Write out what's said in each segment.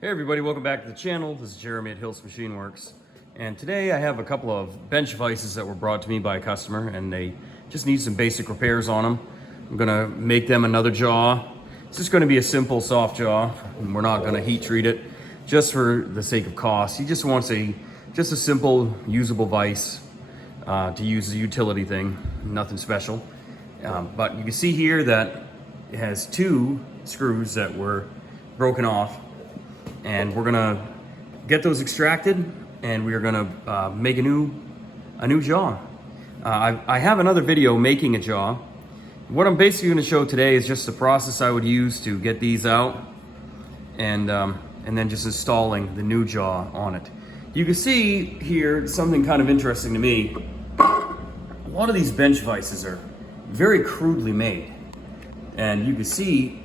Hey everybody, welcome back to the channel. This is Jeremy at Hiltz Machine Works. And today I have a couple of bench vices that were brought to me by a customer and they just need some basic repairs on them. I'm gonna make them another jaw. It's just gonna be a simple soft jaw and we're not gonna heat treat it just for the sake of cost. He just wants just a simple usable vise to use as a utility thing, nothing special. But you can see here that it has two screws that were broken off. And we're gonna get those extracted and we are gonna make a new jaw. I have another video making a jaw. What I'm basically gonna show today is just the process I would use to get these out and then just installing the new jaw on it. You can see here something kind of interesting to me. A lot of these bench vices are very crudely made. And you can see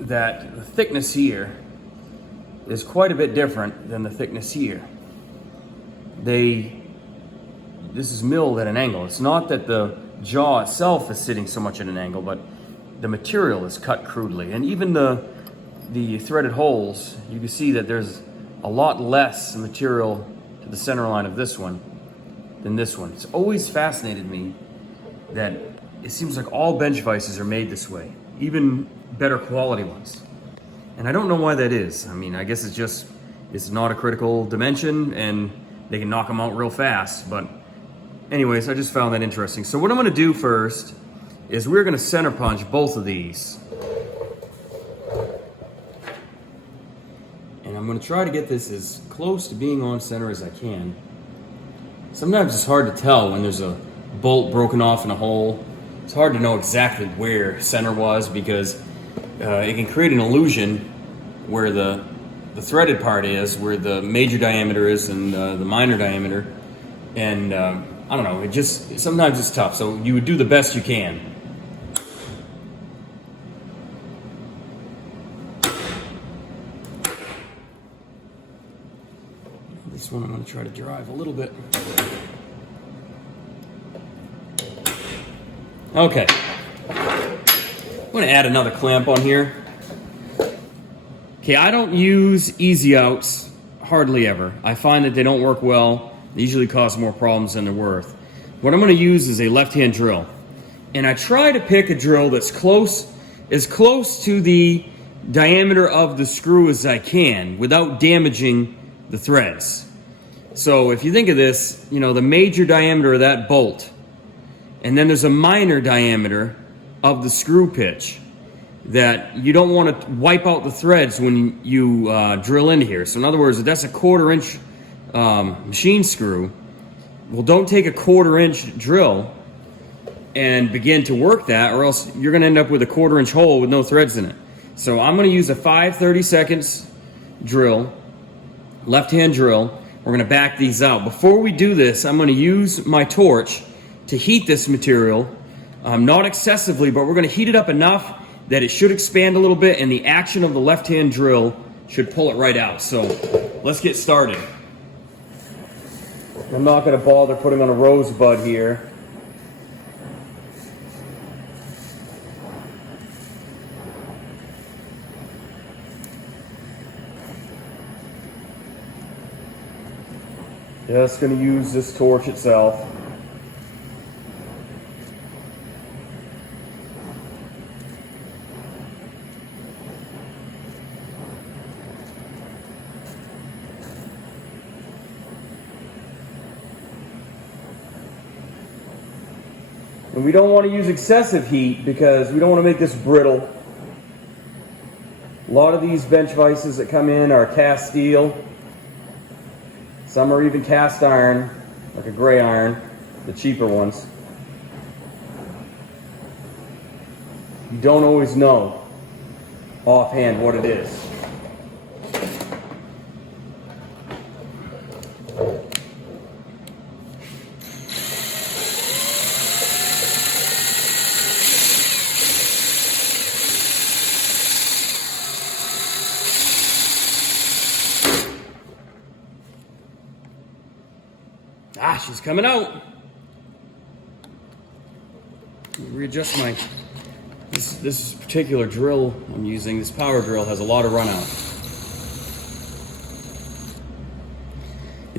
that the thickness here is quite a bit different than the thickness here. This is milled at an angle. It's not that the jaw itself is sitting so much at an angle, but the material is cut crudely. And even the threaded holes, you can see that there's a lot less material to the center line of this one than this one. It's always fascinated me that it seems like all bench vices are made this way, even better quality ones. And I don't know why that is. I mean, I guess it's not a critical dimension and they can knock them out real fast. But anyways, I just found that interesting. So what I'm gonna do first is we're gonna center punch both of these. And I'm gonna try to get this as close to being on center as I can. Sometimes it's hard to tell when there's a bolt broken off in a hole. It's hard to know exactly where center was because it can create an illusion where the threaded part is, where the major diameter is and the minor diameter. And I don't know, sometimes it's tough. So you would do the best you can. This one I'm gonna try to drive a little bit. Okay. I'm gonna add another clamp on here. Okay, I don't use easy outs hardly ever. I find that they don't work well. They usually cause more problems than they're worth. What I'm gonna use is a left-hand drill. And I try to pick a drill that's as close to the diameter of the screw as I can without damaging the threads. So if you think of this, you know, the major diameter of that bolt, and then there's a minor diameter of the screw pitch that you don't want to wipe out the threads when you drill into here. So in other words, if that's a 1/4 inch machine screw, well, don't take a 1/4 inch drill and begin to work that, or else you're going to end up with a 1/4 inch hole with no threads in it. So I'm going to use a 5/32 drill, left-hand drill. We're going to back these out. Before we do this, I'm going to use my torch to heat this material. Not excessively, but we're going to heat it up enough that it should expand a little bit and the action of the left-hand drill should pull it right out. So let's get started. I'm not going to bother putting on a rosebud here. Just going to use this torch itself. And we don't want to use excessive heat because we don't want to make this brittle. A lot of these bench vices that come in are cast steel. Some are even cast iron, like a gray iron, the cheaper ones. You don't always know offhand what it is. Ah, she's coming out. Readjust my This particular drill I'm using, this power drill, has a lot of runout.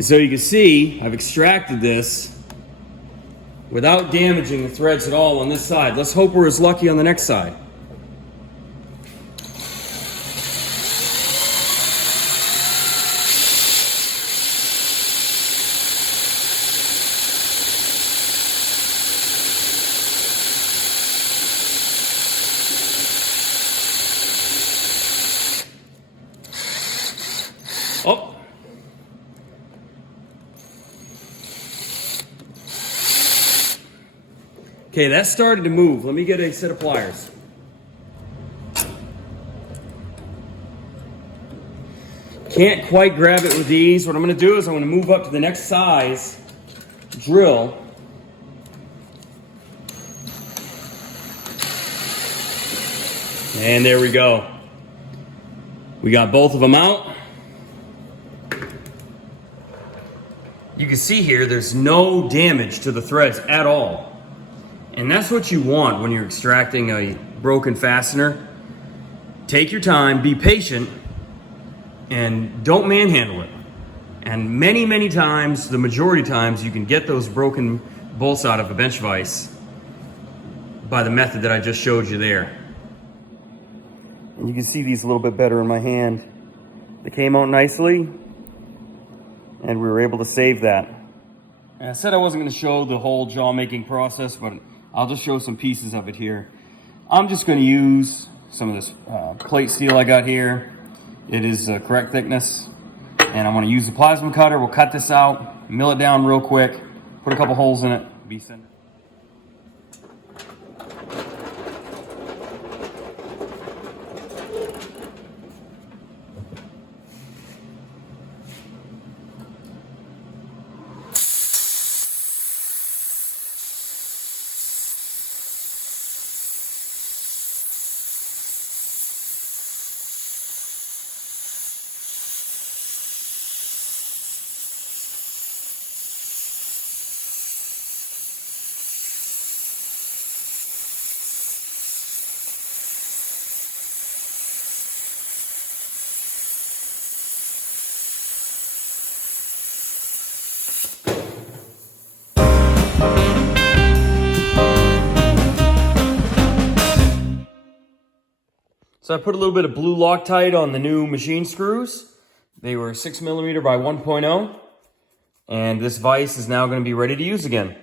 So you can see I've extracted this without damaging the threads at all on this side. Let's hope we're as lucky on the next side. Oh. Okay, that started to move. Let me get a set of pliers. Can't quite grab it with these. What I'm going to do is I'm going to move up to the next size drill. And there we go. We got both of them out. You can see here there's no damage to the threads at all. And that's what you want when you're extracting a broken fastener. Take your time, be patient, and don't manhandle it. And many, many times, the majority of times, you can get those broken bolts out of a bench vise by the method that I just showed you there. And you can see these a little bit better in my hand. They came out nicely, and we were able to save that. And I said I wasn't going to show the whole jaw making process, but I'll just show some pieces of it here. I'm just going to use some of this plate steel I got here. It is correct thickness. And I'm going to use the plasma cutter. We'll cut this out, mill it down real quick, put a couple holes in it, be sent. So I put a little bit of blue Loctite on the new machine screws. They were 6mm by 1.0. And this vise is now going to be ready to use again.